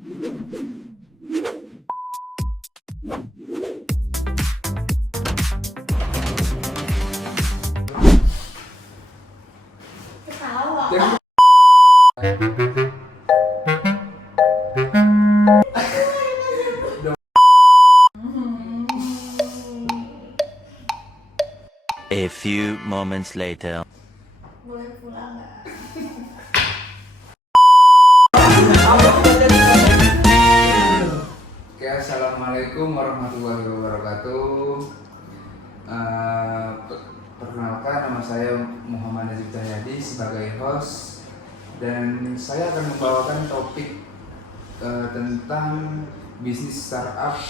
Ketawa. A few moments later. Boleh pulang nggak? Oke, assalamualaikum warahmatullahi wabarakatuh. Perkenalkan, nama saya Muhammad Najib Cahyadi sebagai host, dan saya akan membawakan topik tentang bisnis startup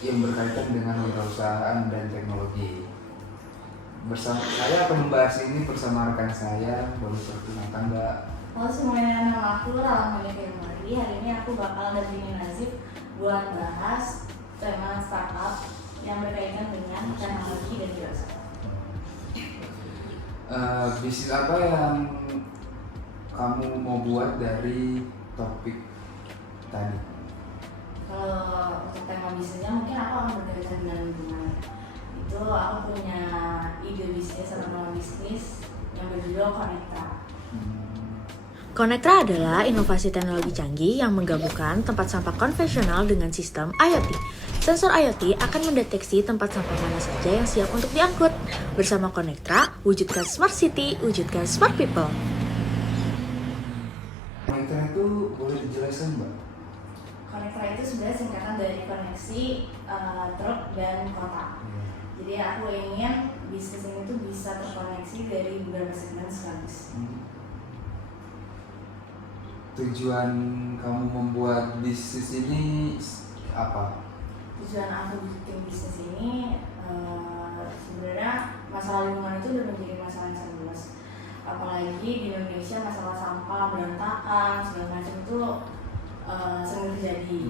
yang berkaitan dengan wirausahaan dan teknologi. Saya akan membahas ini bersama rekan saya. Boleh perkenalkan, Mbak? Halo semuanya, nama aku Rahmani Firmari. Hari ini aku bakal dampingin Nazib buat bahas tema startup yang berkaitan dengan teknologi dan wirausaha. Bisnis apa yang kamu mau buat dari topik tadi? Kalau untuk tema bisnisnya mungkin aku akan berkaitan dengan lingkungan. Itu aku punya ide bisnis atau nama bisnis yang berjudul Konektra. Konektra adalah inovasi teknologi canggih yang menggabungkan tempat sampah konvensional dengan sistem IoT. Sensor IoT akan mendeteksi tempat sampah mana saja yang siap untuk diangkut. Bersama Konektra, wujudkan smart city, wujudkan smart people. Konektra itu boleh dijelaskan, Mbak? Konektra itu sebenarnya singkatan dari koneksi truk dan kota. Jadi aku ingin bisnis ini tuh bisa terkoneksi dari beberapa segmen sekaligus. Tujuan kamu membuat bisnis ini apa? Tujuan aku bikin bisnis ini sebenarnya masalah lingkungan itu udah menjadi masalah yang sangat luas. Apalagi di Indonesia masalah sampah, berantakan, segala macam itu sering terjadi.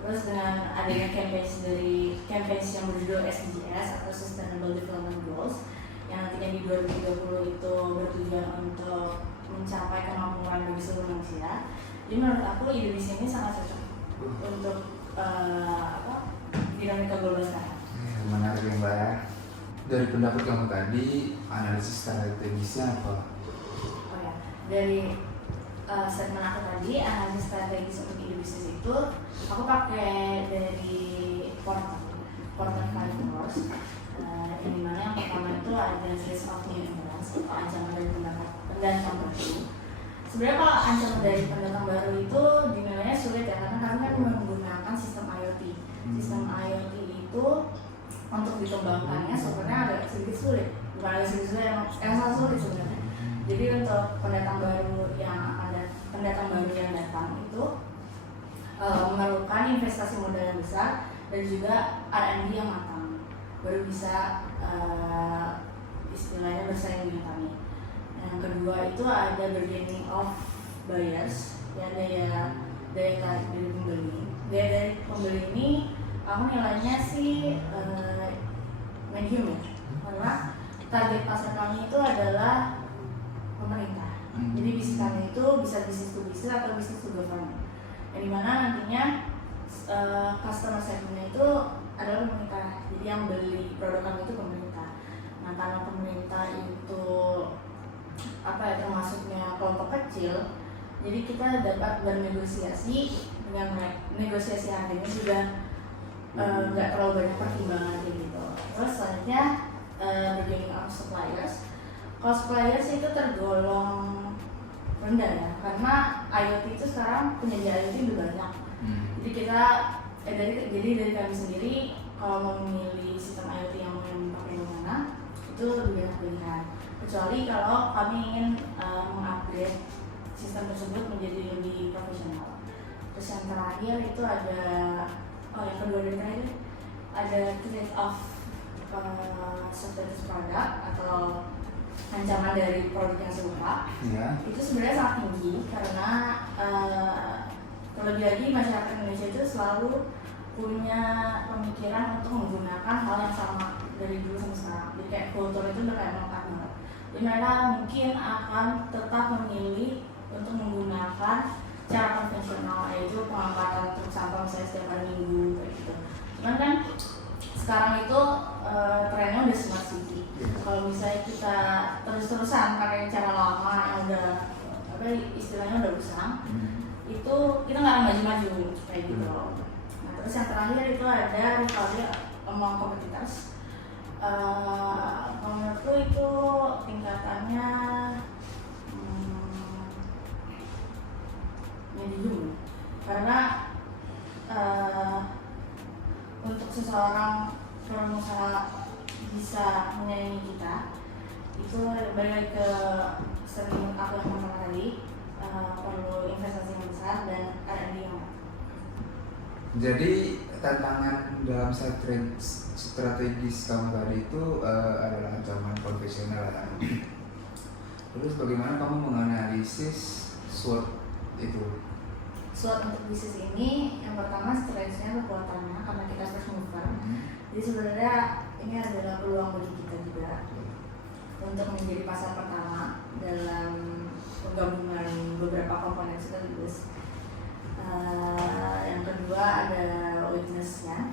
Terus dengan adanya campaign yang berjudul SDGs atau Sustainable Development Goals yang nantinya di 2030 itu bertujuan untuk mencapai kemampuan bagi seluruh manusia. Jadi menurut aku ide bisnis ini sangat cocok untuk dinamika global sekarang. Menarik ya, Mbak ya. Dari pendapat kamu tadi, analisis strategisnya apa? Oh ya, dari statement aku tadi, analisis strategis untuk ide bisnis itu aku pakai dari Porter Finders, yang dimana yang pertama itu ada risk of new imbalance atau ancaman dari pendatang baru. Sebenarnya kalau ancaman dari pendatang baru itu dinilainya sulit ya, karena kami kan menggunakan sistem IoT. Sistem IoT itu untuk dikembangkannya sebenarnya agak sedikit sulit, bukan agak sedikit sulit, yang sangat sulit sebenarnya. Jadi untuk pendatang baru yang datang itu memerlukan investasi modal yang besar dan juga R&D yang matang, baru bisa istilahnya bersaing dengan kami. Yang kedua itu ada bargaining of buyers, ya dari pembeli. Dari pembeli ini aku nilainya sih medium ya, karena target pasar kami itu adalah pemerintah. Jadi bisnis kami itu bisa bisnis to bisnis atau bisnis to government, yang dimana nantinya customer segmentnya itu adalah pemerintah. Jadi yang beli produk kami itu pemerintah. Nah, karena pemerintah itu termasuknya kelompok kecil, jadi kita dapat bernegosiasi dengan mereka. Negosiasi harganya juga nggak terlalu banyak pertimbangan gitu. Terus selanjutnya bargaining of suppliers. Kalau suppliers itu tergolong rendah ya, karena IoT itu sekarang penyedia IoT udah banyak. Jadi dari kami sendiri kalau mau memilih sistem IoT yang mau dipakai di mana itu lebih banyak pilihan. Kecuali kalau kami ingin mengupgrade sistem tersebut menjadi lebih profesional. Terus yang terakhir itu ada yang kedua dan terakhir ada threat of suspicious product atau ancaman dari produk yang serupa. Itu sebenarnya sangat tinggi karena terlebih lagi masyarakat Indonesia itu selalu punya pemikiran untuk menggunakan hal yang sama dari dulu sampai sekarang. Jadi kayak kultur itu udah kayak melekat banget. Jadi mereka mungkin akan tetap memilih untuk menggunakan cara konvensional, yaitu pengangkatan truk sampah misalnya setiap hari Minggu kayak gitu. Cuman kan sekarang itu trennya udah smart city. Kalau misalnya kita terus-terusan pakai cara lama yang udah apa istilahnya udah usang, itu kita nggak akan maju-maju kayak gitu. Nah terus yang terakhir itu ada recovery among competitors. Menurutku itu tingkatannya medium, karena untuk seseorang pengusaha bisa menyaingi kita itu balik ke sering aku yang pertama tadi, perlu investasi yang besar dan R&D yang matang. Jadi tantangan dalam strategis kamu tadi itu adalah ancaman konvensional ya. Terus bagaimana kamu menganalisis SWOT itu? SWOT untuk bisnis ini yang pertama strength-nya, kekuatannya, karena kita first mover. Jadi sebenarnya ini adalah peluang bagi kita juga untuk menjadi pasar pertama dalam penggabungan beberapa komponen sekaligus. Yang kedua ada weakness-nya.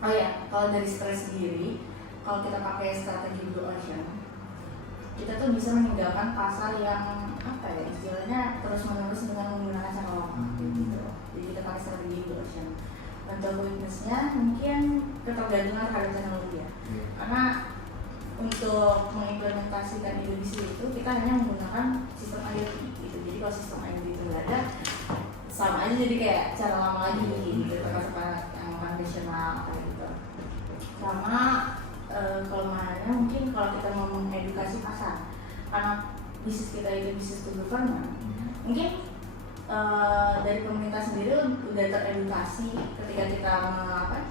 Oh ya, kalau dari stress sendiri, kalau kita pakai strategi Blue Ocean, kita tuh bisa meninggalkan pasar yang apa ya istilahnya terus menerus dengan menggunakan cara lama gitu. Jadi kita pakai strategi Blue Ocean. Untuk weakness-nya mungkin ketergantungan terhadap teknologi ya. Karena untuk mengimplementasikan ide bisnis itu kita hanya menggunakan sistem IoT gitu. Jadi kalau sistem IoT itu nggak ada, sama aja jadi kayak cara lama lagi gitu, tempat-tempat yang konvensional kayak gitu. Sama kelemahannya mungkin kalau kita mau mengedukasi pasar, karena bisnis kita itu bisnis to government, mungkin dari pemerintah sendiri udah teredukasi ketika kita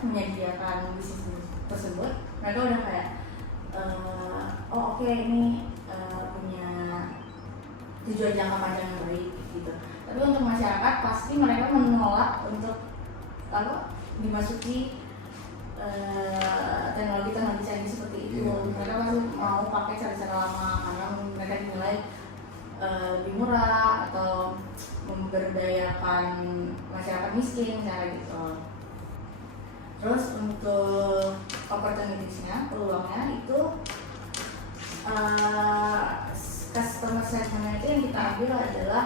menyediakan bisnis tersebut, mereka udah kayak oh oke, ini punya tujuan jangka panjang yang baik gitu. Tapi untuk masyarakat pasti mereka menolak untuk dimasuki teknologi canggih seperti itu. Mereka pasti mau pakai cara-cara lama karena mereka dinilai lebih murah atau memberdayakan masyarakat miskin cara gitu. Terus untuk opportunities-nya, peluangnya itu customer segment itu yang kita ambil adalah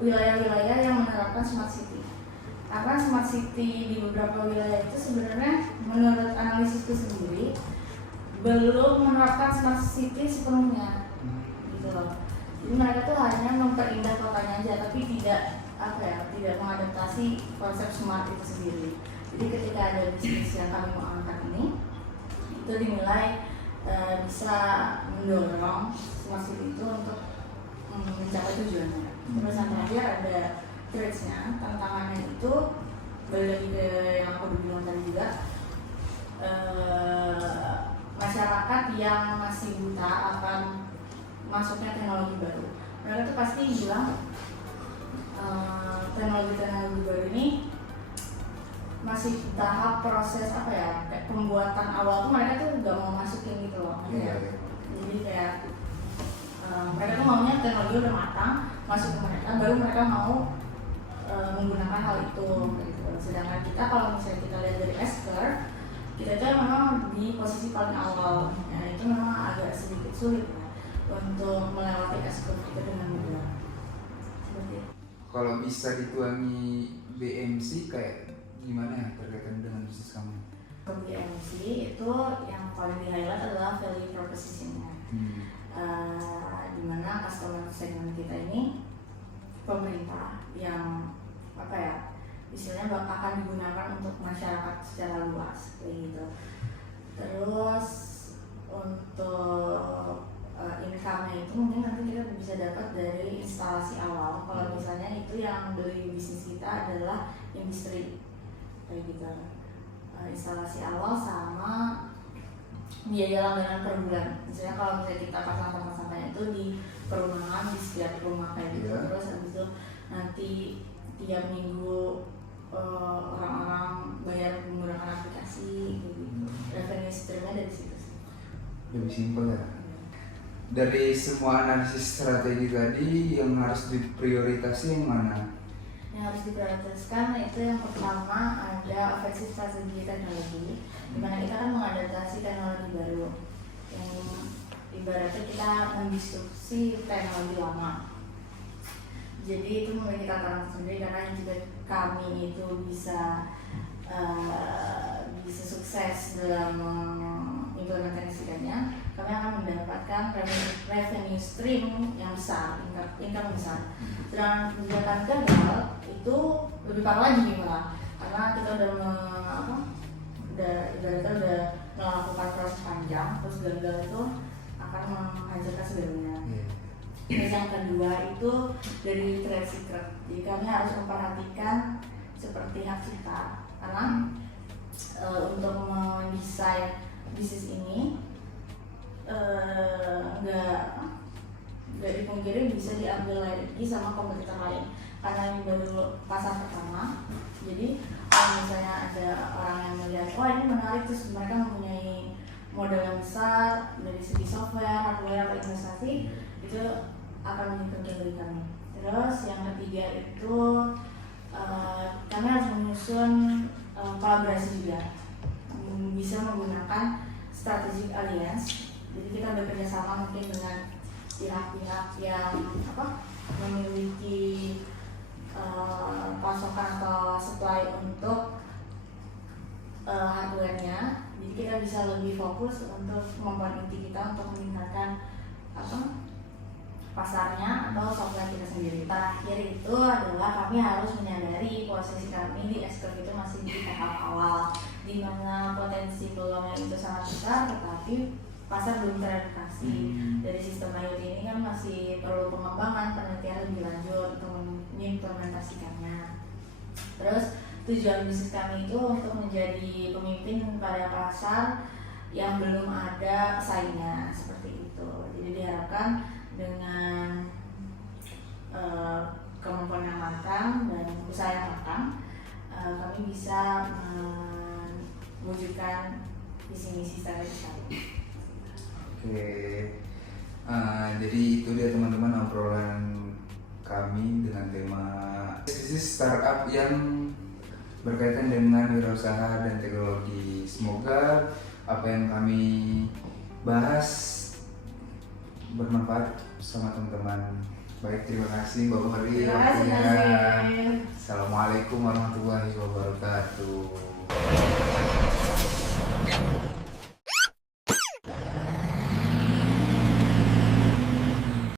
wilayah-wilayah yang menerapkan smart city. Karena smart city di beberapa wilayah itu sebenarnya menurut analisisku sendiri belum menerapkan smart city sepenuhnya gitu loh. Jadi mereka tuh hanya memperindah kotanya aja, tapi tidak tidak mengadaptasi konsep smart itu sendiri. Jadi ketika ada bisnis yang kami mau angkat ini, itu dinilai bisa mendorong smart city itu untuk mencapai tujuannya. Terus yang terakhir ada threats-nya, tantangannya itu balik ke yang aku bilang tadi juga, masyarakat yang masih buta akan masuknya teknologi baru. Mereka tuh pasti bilang teknologi baru ini masih tahap proses kayak pembuatan awal tuh mereka tuh gak mau masukin gitu loh. Jadi kayak mereka tuh maunya teknologi udah matang masuk ke mereka, baru mereka mau menggunakan hal itu gitu. Sedangkan kita kalau misalnya kita lihat dari S-curve, kita itu memang di posisi paling awal. Ya, itu memang agak sedikit sulit untuk melewati S-curve kita dengan mudah. Seperti itu. Kalau bisa dituangi BMC kayak gimana ya terkaitan dengan bisnis kamu? BMC itu yang paling di highlight adalah value proposition-nya. Dimana customer segment kita ini pemerintah yang istilahnya akan digunakan untuk masyarakat secara luas kayak gitu. Terus untuk income-nya itu mungkin nanti kita bisa dapat dari instalasi awal. Kalau misalnya itu yang beli bisnis kita adalah industri kayak gitu. Instalasi awal sama biaya langganan per bulan. Misalnya kalau misalnya kita pasang sampah-sampahnya itu di perumahan, di setiap rumah kayak gitu. Terus habis itu nanti tiap minggu orang-orang bayar menggunakan aplikasi gitu. Revenue streamnya dari situ sih. Lebih simpel ya. dari semua analisis strategi tadi yang harus diprioritasi yang mana? Yang harus diprioritaskan itu yang pertama ada offensive strategi teknologi, dimana kita kan mengadaptasi teknologi baru yang ibaratnya kita mendisrupsi teknologi lama. Jadi itu memiliki tantangan sendiri karena jika kami itu bisa sukses dalam mengimplementasikannya, kami akan mendapatkan revenue stream yang besar, income besar. Sedangkan jika kami gagal, itu lebih parah lagi malah, karena kita udah melakukan proses panjang, terus gagal itu akan menghancurkan segalanya. Terus yang kedua itu dari trade secret, jadi kami harus memperhatikan seperti hak cipta, karena untuk mendesain bisnis ini nggak dipungkiri bisa diambil lagi sama kompetitor lain, karena ini baru pasar pertama. Jadi kalau misalnya ada orang yang melihat, wah ini menarik, terus mereka mempunyai modal yang besar dari segi software, hardware, atau investasi, itu akan menguntungkan bagi kami. Terus yang ketiga itu kami harus menyusun kolaborasi juga, bisa menggunakan strategic alliance. Jadi kita bekerja sama mungkin dengan pihak-pihak yang memiliki pasokan atau supply untuk hardware-nya. Jadi kita bisa lebih fokus untuk kemampuan inti kita untuk meningkatkan pasarnya atau software kita sendiri. Terakhir itu adalah kami harus menyadari posisi kami di S-Curve itu masih di tahap awal, di mana potensi peluangnya itu sangat besar, tetapi pasar belum teredukasi. Dari sistem IoT ini kan masih perlu pengembangan, penelitian lebih lanjut untuk mengimplementasikannya. Terus tujuan bisnis kami itu untuk menjadi pemimpin pada pasar yang belum ada saingnya, seperti itu. Jadi diharapkan dengan kemampuan yang matang dan usaha yang matang, kami bisa mewujudkan visi-misi strategis kami. Oke, jadi itu dia teman-teman obrolan kami dengan tema bisnis startup yang berkaitan dengan wirausaha dan teknologi. Semoga apa yang kami bahas bermanfaat sama teman-teman. Baik, terima kasih Mbak Mari waktunya. Assalamualaikum warahmatullahi wabarakatuh.